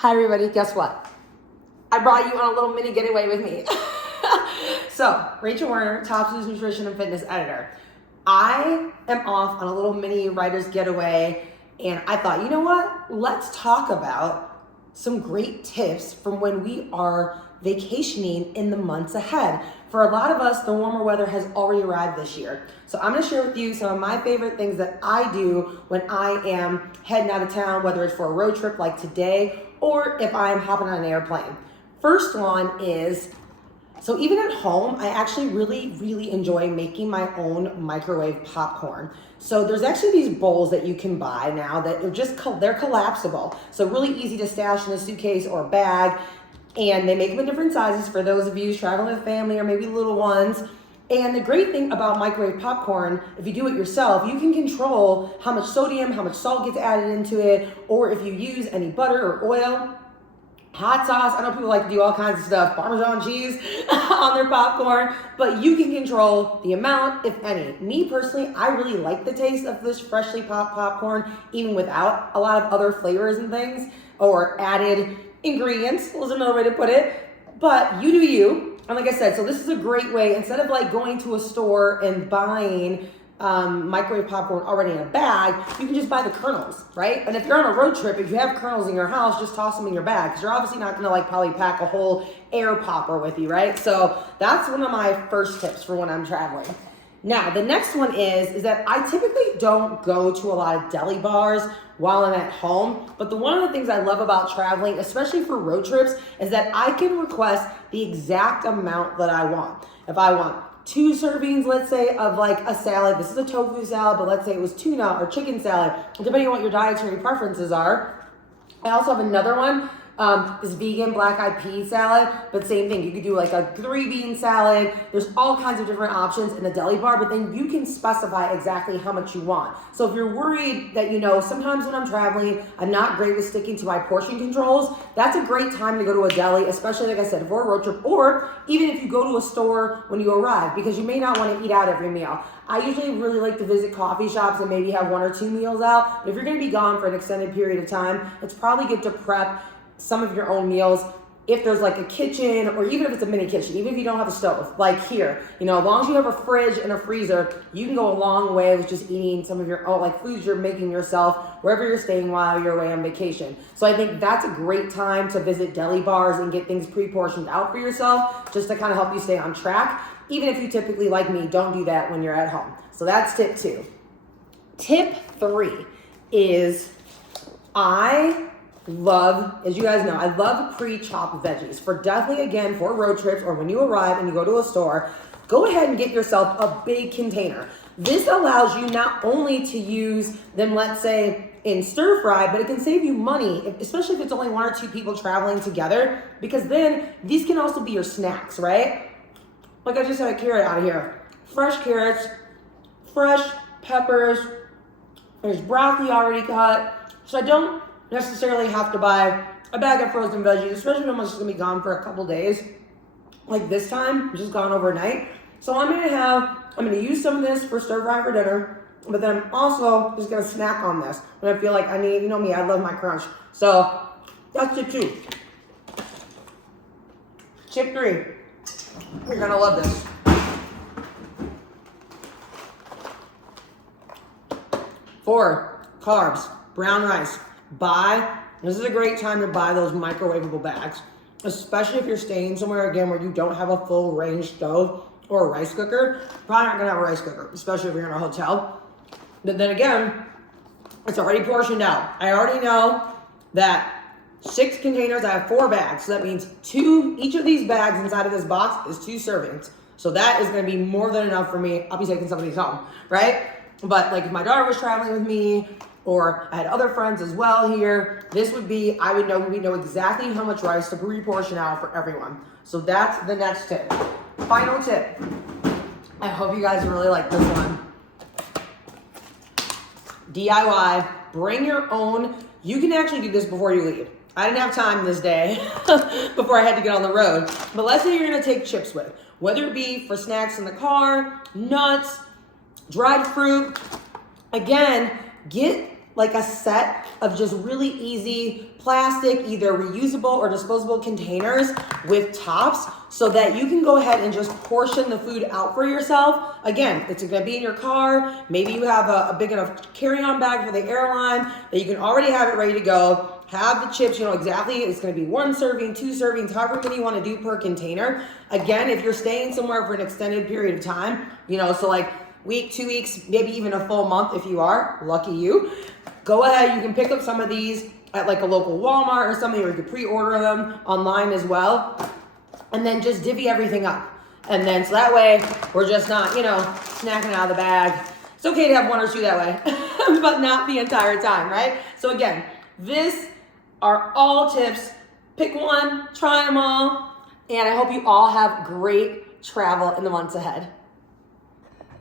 Hi everybody, guess what? I brought you on a little mini getaway with me. So, Rachel Werner, Top Foods Nutrition and Fitness Editor. I am off on a little mini writer's getaway, and I thought, you know what? Let's talk about some great tips from when we are vacationing in the months ahead. For a lot of us, the warmer weather has already arrived this year. So I'm gonna share with you some of my favorite things that I do when I am heading out of town, whether it's for a road trip like today, or if I'm hopping on an airplane. First one is, so even at home, I actually really enjoy making my own microwave popcorn. So there's actually these bowls that you can buy now that they're collapsible. So really easy to stash in a suitcase or a bag. And they make them in different sizes for those of you traveling with family or maybe little ones. And the great thing about microwave popcorn, if you do it yourself, you can control how much sodium, how much salt gets added into it, or if you use any butter or oil, hot sauce. I know people like to do all kinds of stuff, Parmesan cheese on their popcorn, but you can control the amount, if any. Me personally, I really like the taste of this freshly popped popcorn, even without a lot of other flavors and things, or added ingredients, was another way to put it. But you do you. And like I said, so this is a great way, instead of like going to a store and buying microwave popcorn already in a bag, you can just buy the kernels, right? And if you're on a road trip, if you have kernels in your house, just toss them in your bag, because you're obviously not gonna like probably pack a whole air popper with you, right? So that's one of my first tips for when I'm traveling. Now, the next one is that I typically don't go to a lot of deli bars while I'm at home, but one of the things I love about traveling, especially for road trips, is that I can request the exact amount that I want. If I want 2 servings, let's say, of like a salad, this is a tofu salad, but let's say it was tuna or chicken salad, depending on what your dietary preferences are. I also have another one, this vegan black eyed pea salad, but same thing. You could do like a 3-bean salad. There's all kinds of different options in a deli bar, but then you can specify exactly how much you want. So if you're worried that, sometimes when I'm traveling, I'm not great with sticking to my portion controls, that's a great time to go to a deli, especially like I said, for a road trip, or even if you go to a store when you arrive, because you may not want to eat out every meal. I usually really like to visit coffee shops and maybe have 1 or 2 meals out. But if you're going to be gone for an extended period of time, it's probably good to prep some of your own meals. If there's like a kitchen, or even if it's a mini kitchen, even if you don't have a stove, like here, as long as you have a fridge and a freezer, you can go a long way with just eating some of your own, like foods you're making yourself wherever you're staying while you're away on vacation. So I think that's a great time to visit deli bars and get things pre-portioned out for yourself, just to kind of help you stay on track, even if you typically, like me, don't do that when you're at home. So that's tip 2. Tip 3 is as you guys know, I love pre-chopped veggies for road trips, or when you arrive and you go to a store. Go ahead and get yourself a big container. This allows you not only to use them, let's say, in stir fry, but it can save you money, especially if it's only 1 or 2 people traveling together, because then these can also be your snacks, right? Like I just had a carrot out of here. Fresh carrots, fresh peppers, there's broccoli already cut, so I don't necessarily have to buy a bag of frozen veggies, especially when I'm just gonna be gone for a couple days. Like this time, I'm just gone overnight. So I'm gonna use some of this for stir fry for dinner, but then I'm also just gonna snack on this when I feel like I need, me, I love my crunch. So that's tip 2. Tip 3, you're gonna love this. 4, carbs, brown rice. This is a great time to buy those microwavable bags, especially if you're staying somewhere, again, where you don't have a full range stove or a rice cooker. Probably not gonna have a rice cooker, especially if you're in a hotel. But then again, it's already portioned out. I already know that 6 containers, I have 4 bags. So that means each of these bags inside of this box is 2 servings. So that is gonna be more than enough for me. I'll be taking some of these home, right? But like if my daughter was traveling with me, or I had other friends as well here, we know exactly how much rice to pre-portion out for everyone. So that's the next tip. Final tip. I hope you guys really like this one. DIY, bring your own. You can actually do this before you leave. I didn't have time this day before I had to get on the road. But let's say you're gonna take chips with, whether it be for snacks in the car, nuts, dried fruit. Again, get like a set of just really easy plastic, either reusable or disposable containers with tops so that you can go ahead and just portion the food out for yourself. Again, it's gonna be in your car. Maybe you have a big enough carry-on bag for the airline that you can already have it ready to go. Have the chips, you know exactly, it's gonna be 1 serving, 2 servings, however many you wanna do per container. Again, if you're staying somewhere for an extended period of time, you know, so like week, 2 weeks, maybe even a full month if you are, lucky you, go ahead, you can pick up some of these at like a local Walmart or something, or you can pre-order them online as well. And then just divvy everything up. And then so that way, we're just not, you know, snacking out of the bag. It's okay to have 1 or 2 that way, but not the entire time, right? So again, this are all tips. Pick one, try them all, and I hope you all have great travel in the months ahead.